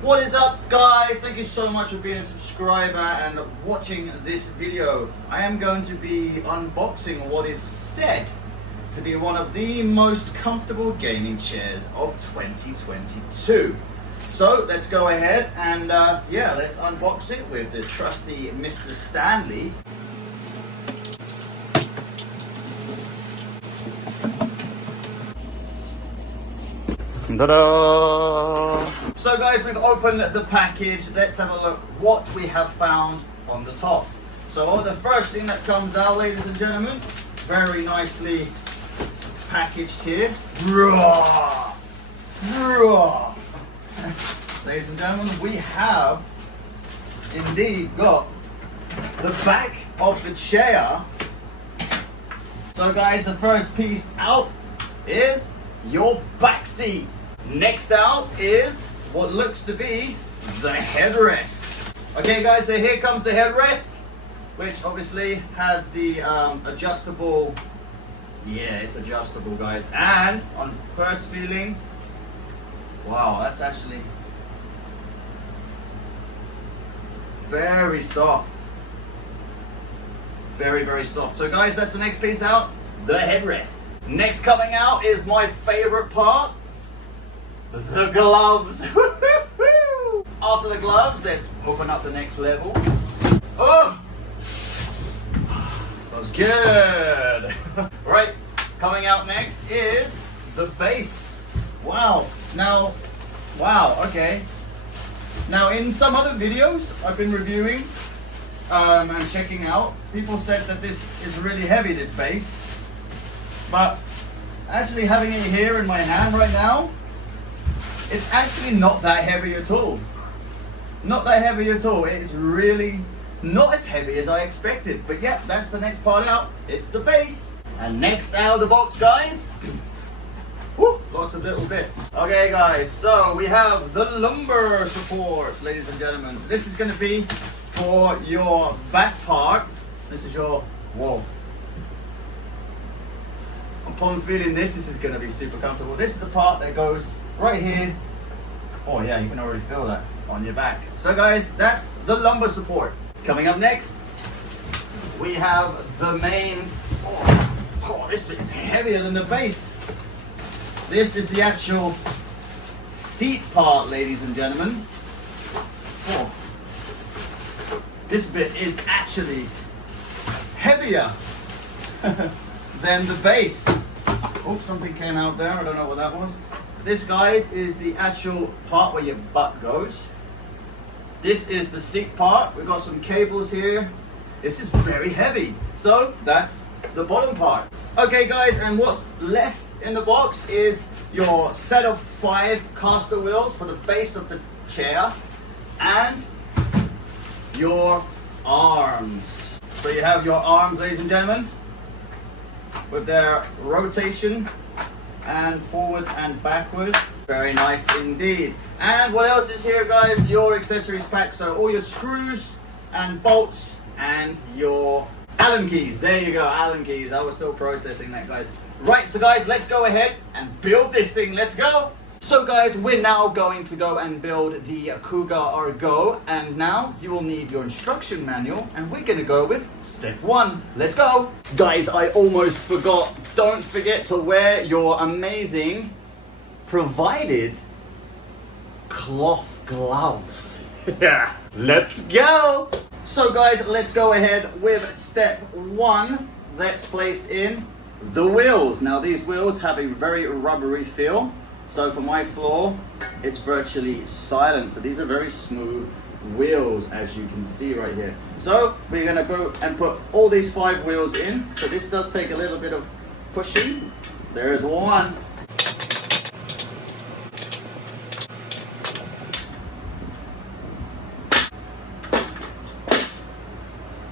What is up, guys? Thank you so much for being a subscriber and watching this video. I am going to be unboxing what is said to be one of the most comfortable gaming chairs of 2022. So let's go ahead and yeah, let's unbox it with the trusty Mr. Stanley. Ta-da! So guys, we've opened the package. Let's have a look what we have found on the top. So the first thing that comes out, ladies and gentlemen, very nicely packaged here. Ladies and gentlemen, we have indeed got the back of the chair. So guys, the first piece out is your back seat. Next out is what looks to be the headrest. Okay guys, so here comes the headrest, which obviously has the adjustable, yeah, it's adjustable guys. And on first feeling, wow, that's actually very soft. Very, very soft. So guys, that's the next piece out, the headrest. Next coming out is my favorite part, the gloves. After the gloves, let's open up the next level. Oh! Smells good. Right, coming out next is the base. Wow. Now, wow, okay. Now in some other videos I've been reviewing and checking out, people said that this is really heavy, this base. But actually having it here in my hand right now, it's actually not that heavy at all. Not that heavy at all. It is really not as heavy as I expected. But yeah, that's the next part out. It's the base. And next out of the box, guys, woo, lots of little bits. Okay guys, so we have the lumbar support, ladies and gentlemen. So this is going to be for your back part. This is your, whoa. Upon feeling this is going to be super comfortable. This is the part that goes right here. Oh yeah, you can already feel that on your back. So guys, that's the lumbar support. Coming up next, we have the main, oh, this bit is heavier than the base. This is the actual seat part, ladies and gentlemen. Oh, this bit is actually heavier than the base. Oh, something came out there. I don't know what that was. This, guys, is the actual part where your butt goes. This is the seat part. We've got some cables here. This is very heavy. So that's the bottom part. Okay, guys, and what's left in the box is your set of 5 caster wheels for the base of the chair and your arms. So you have your arms, ladies and gentlemen, with their rotation and forward and backwards. Very nice indeed. And what else is here, guys? Your accessories pack. So all your screws and bolts and your Allen keys. There you go, Allen keys. I was still processing that, guys. Right, so guys, let's go ahead and build this thing. Let's go. So guys, we're now going to go and build the Cougar Argo, and now you will need your instruction manual, and we're going to go with step 1. Let's go. Guys, I almost forgot. Don't forget to wear your amazing provided cloth gloves. Yeah, let's go. So guys, let's go ahead with step 1. Let's place in the wheels. Now these wheels have a very rubbery feel. So for my floor, it's virtually silent. So these are very smooth wheels, as you can see right here. So we're gonna go and put all these 5 wheels in. So this does take a little bit of pushing. There's one.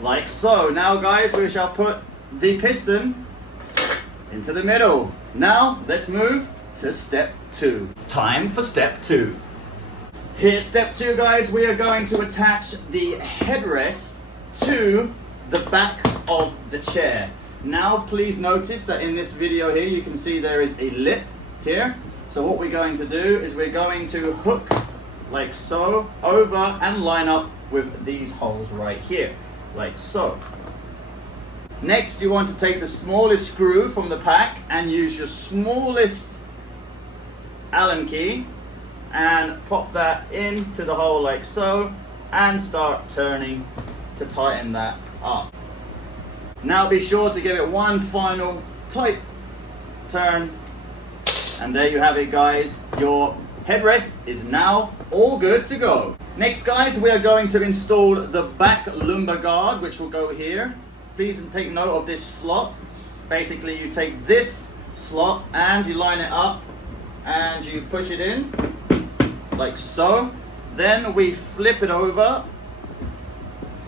Like so. Now guys, we shall put the piston into the middle. Now let's move to step 2. Time for step 2. Here's step 2, guys. We are going to attach the headrest to the back of the chair. Now please notice that in this video here you can see there is a lip here. So what we're going to do is we're going to hook like so, over and line up with these holes right here, like so. Next, you want to take the smallest screw from the pack and use your smallest Allen key and pop that into the hole like so and start turning to tighten that up. Now be sure to give it one final tight turn, and there you have it, guys. Your headrest is now all good to go. Next, guys, we are going to install the back lumbar guard, which will go here. Please take note of this slot. Basically, you take this slot and you line it up and you push it in like so. Then we flip it over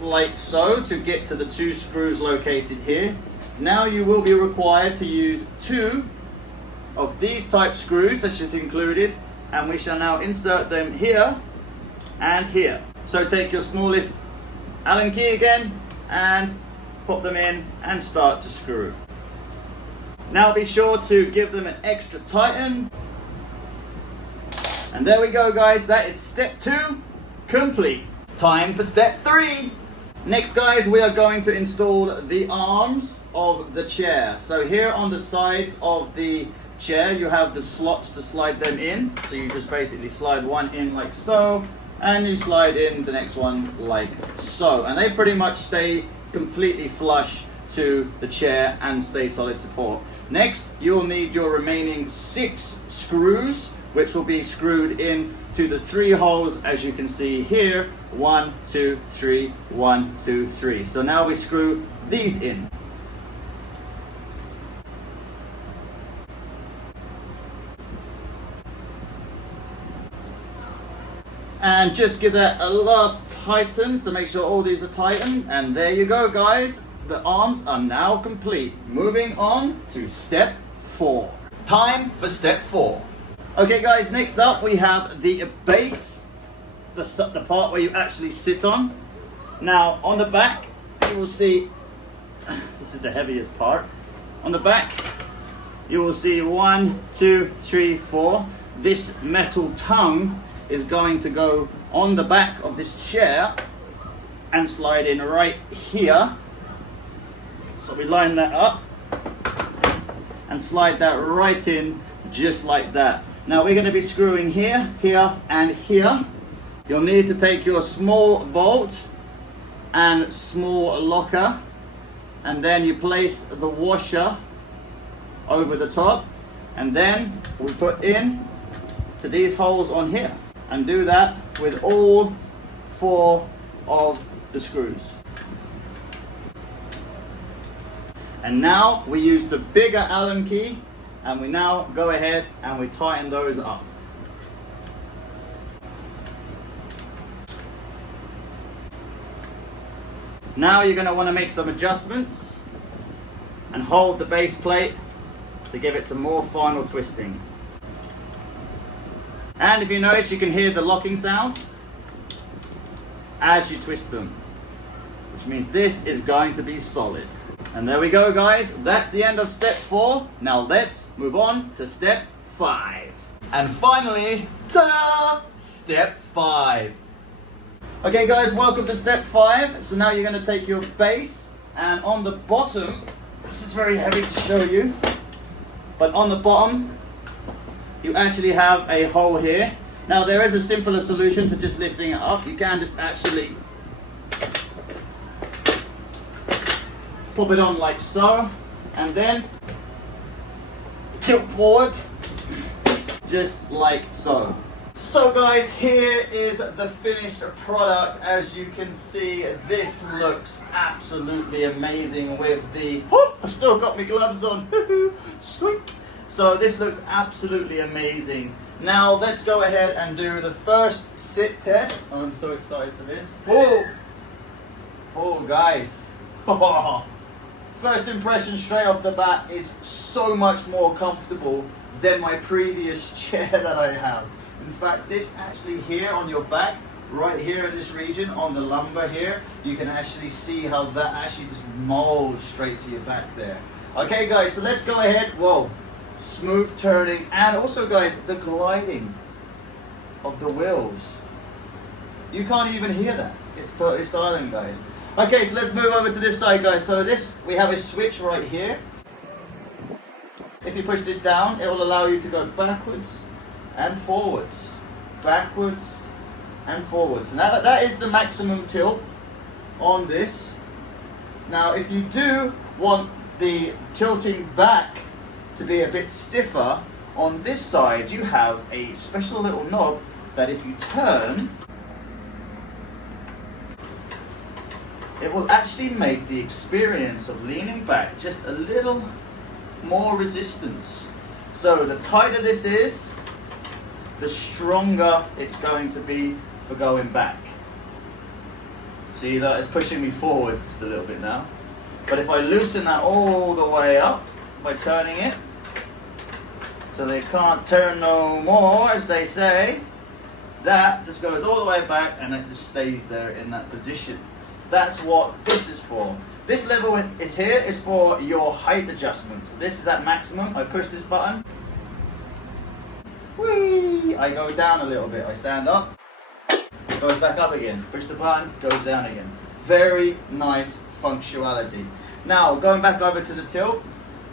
like so to get to the two screws located here. Now you will be required to use 2 of these type screws, such as included, and we shall now insert them here and here. So take your smallest Allen key again and pop them in and start to screw. Now be sure to give them an extra tighten. And there we go, guys. That is step 2 complete. Time for step 3. Next, guys, we are going to install the arms of the chair. So here on the sides of the chair, you have the slots to slide them in. So you just basically slide one in like so, and you slide in the next one like so. And they pretty much stay completely flush to the chair and stay solid support. Next, you'll need your remaining 6 screws, which will be screwed in to the 3 holes, as you can see here. 1, 2, 3, 1, 2, 3. So now we screw these in. And just give that a last tighten, so make sure all these are tightened. And there you go, guys. The arms are now complete. Moving on to step 4. Time for step 4. Okay, guys, next up we have the base, the part where you actually sit on. Now, on the back, you will see, this is the heaviest part. On the back, you will see 1, 2, 3, 4. This metal tongue is going to go on the back of this chair and slide in right here. So we line that up and slide that right in just like that. Now we're going to be screwing here, here, and here. You'll need to take your small bolt and small locker, and then you place the washer over the top, and then we put in to these holes on here, and do that with all 4 of the screws. And now we use the bigger Allen key, and we now go ahead and we tighten those up. Now you're going to want to make some adjustments and hold the base plate to give it some more final twisting. And if you notice, you can hear the locking sound as you twist them, which means this is going to be solid. And there we go, guys. That's the end of step 4. Now let's move on to step 5. And finally, ta-da! Step 5. Okay, guys, welcome to step 5. So now you're going to take your base, and on the bottom, this is very heavy to show you, but on the bottom, you actually have a hole here. Now there is a simpler solution to just lifting it up. You can just actually pop it on like so, and then tilt forwards, just like so. So guys, here is the finished product. As you can see, this looks absolutely amazing with the, I've still got my gloves on, sweet. So this looks absolutely amazing. Now let's go ahead and do the first sit test. I'm so excited for this. Oh guys. First impression straight off the bat is so much more comfortable than my previous chair that I have. In fact, this actually here on your back, right here in this region, on the lumbar here, you can actually see how that actually just molds straight to your back there. Okay guys, so let's go ahead. Whoa, smooth turning, and also guys, the gliding of the wheels. You can't even hear that. It's totally silent, guys. Okay, so let's move over to this side, guys. So this, we have a switch right here. If you push this down, it will allow you to go backwards and forwards. Backwards and forwards. Now that is the maximum tilt on this. Now if you do want the tilting back to be a bit stiffer, on this side you have a special little knob that if you turn, it will actually make the experience of leaning back just a little more resistance. So the tighter this is, the stronger it's going to be for going back. See that it's pushing me forwards just a little bit now. But if I loosen that all the way up by turning it, so they can't turn no more, as they say, that just goes all the way back and it just stays there in that position. That's what this is for. This level is here is for your height adjustment. So this is at maximum. I push this button. Whee! I go down a little bit. I stand up. It goes back up again. Push the button, goes down again. Very nice functionality. Now, going back over to the tilt.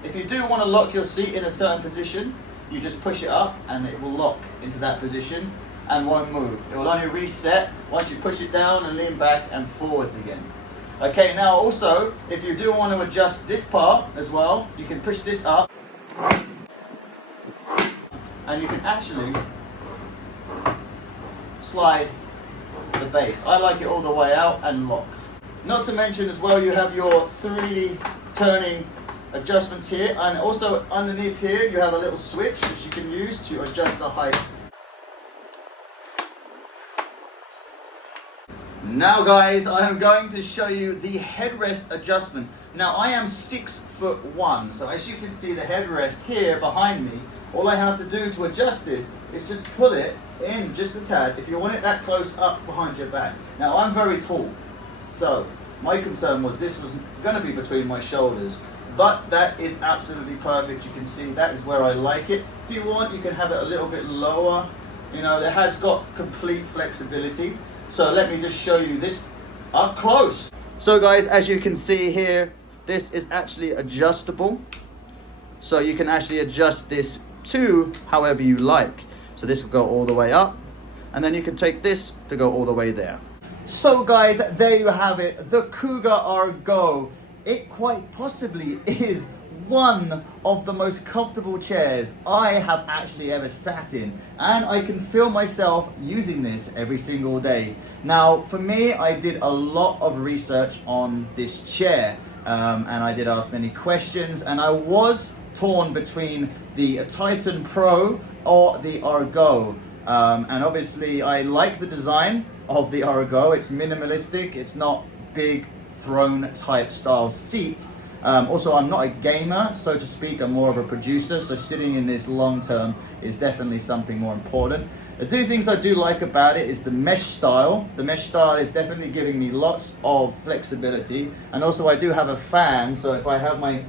If you do want to lock your seat in a certain position, you just push it up and it will lock into that position and won't move. It will only reset once you push it down and lean back and forwards again. Okay, now also, if you do want to adjust this part as well, you can push this up and you can actually slide the base. I like it all the way out and locked. Not to mention as well, you have your 3D turning adjustments here, and also underneath here you have a little switch which you can use to adjust the height. Now guys, I am going to show you the headrest adjustment. Now I am 6'1", so as you can see the headrest here behind me, all I have to do to adjust this is just pull it in just a tad if you want it that close up behind your back. Now I'm very tall, so my concern was this was going to be between my shoulders, but that is absolutely perfect. You can see that is where I like it. If you want, you can have it a little bit lower. You know, it has got complete flexibility. So let me just show you this up close. So guys, as you can see here, this is actually adjustable. So you can actually adjust this to however you like. So this will go all the way up, and then you can take this to go all the way there. So guys, there you have it, the Cougar Argo. It quite possibly is one of the most comfortable chairs I have actually ever sat in, and I can feel myself using this every single day. Now for me, I did a lot of research on this chair, and I did ask many questions, and I was torn between the Titan Pro or the Argo, and obviously I like the design of the Argo. It's minimalistic, it's not big throne type style seat. Also, I'm not a gamer, so to speak. I'm more of a producer, so sitting in this long term is definitely something more important. The two things I do like about it is the mesh style. The mesh style is definitely giving me lots of flexibility, and also I do have a fan, so if I have my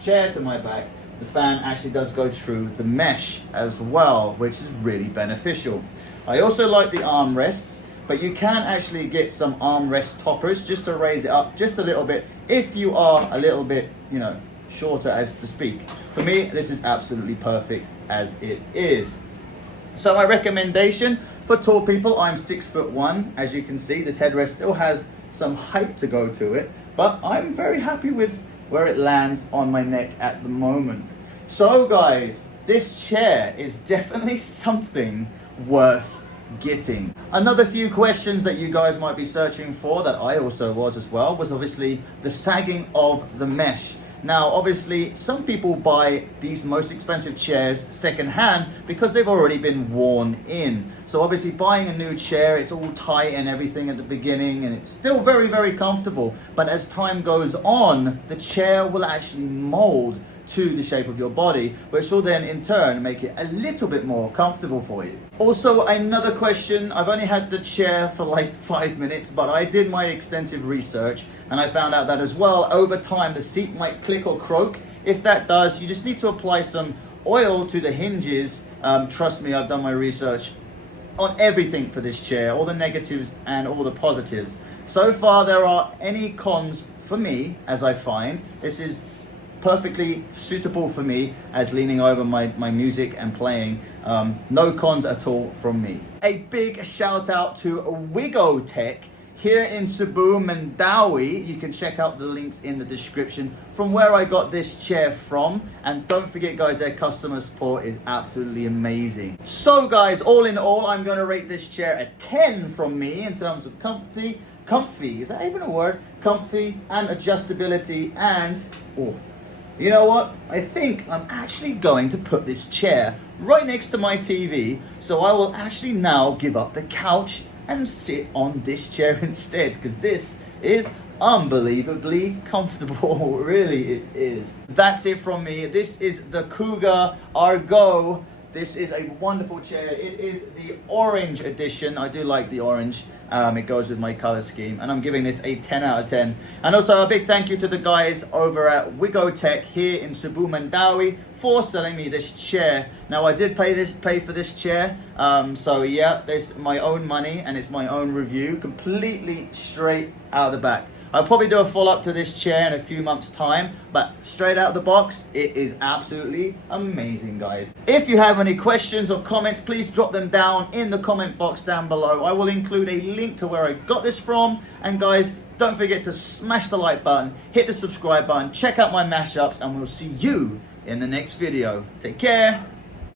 chair to my back, the fan actually does go through the mesh as well, which is really beneficial. I also like the armrests, but you can actually get some armrest toppers just to raise it up just a little bit if you are a little bit, you know, shorter as to speak. For me, this is absolutely perfect as it is. So my recommendation for tall people, I'm 6'1". As you can see, this headrest still has some height to go to it, but I'm very happy with where it lands on my neck at the moment. So guys, this chair is definitely something worth getting. Another few questions that you guys might be searching for, that I also was as well, was obviously the sagging of the mesh. Now obviously some people buy these most expensive chairs second-hand because they've already been worn in. So obviously buying a new chair, it's all tight and everything at the beginning, and it's still very, very comfortable, but as time goes on, the chair will actually mold to the shape of your body, which will then in turn make it a little bit more comfortable for you. Also, another question, I've only had the chair for like 5 minutes, but I did my extensive research and I found out that as well, over time the seat might click or croak. If that does, you just need to apply some oil to the hinges. Trust me, I've done my research. on everything for this chair, all the negatives and all the positives. So far there are any cons for me, as I find. This is perfectly suitable for me as leaning over my music and playing. No cons at all from me. A big shout out to Wigotech here in Cebu, Mandawi. You can check out the links in the description from where I got this chair from. And don't forget guys, their customer support is absolutely amazing. So guys, all in all, I'm gonna rate this chair a 10 from me in terms of comfy, is that even a word? Comfy and adjustability, and you know what? I think I'm actually going to put this chair right next to my TV, so I will actually now give up the couch and sit on this chair instead, because this is unbelievably comfortable. Really, it is. That's it from me. This is the Cougar Argo. This is a wonderful chair. It is the orange edition. I do like the orange. It goes with my color scheme, and I'm giving this a 10 out of 10. And also a big thank you to the guys over at Wigotech here in Cebu, Mandawi for selling me this chair. Now I did pay for this chair, so yeah, there's my own money and it's my own review, completely straight out of the back. I'll probably do a follow-up to this chair in a few months' time, but straight out of the box, it is absolutely amazing, guys. If you have any questions or comments, please drop them down in the comment box down below. I will include a link to where I got this from. And guys, don't forget to smash the like button, hit the subscribe button, check out my mashups, and we'll see you in the next video. Take care.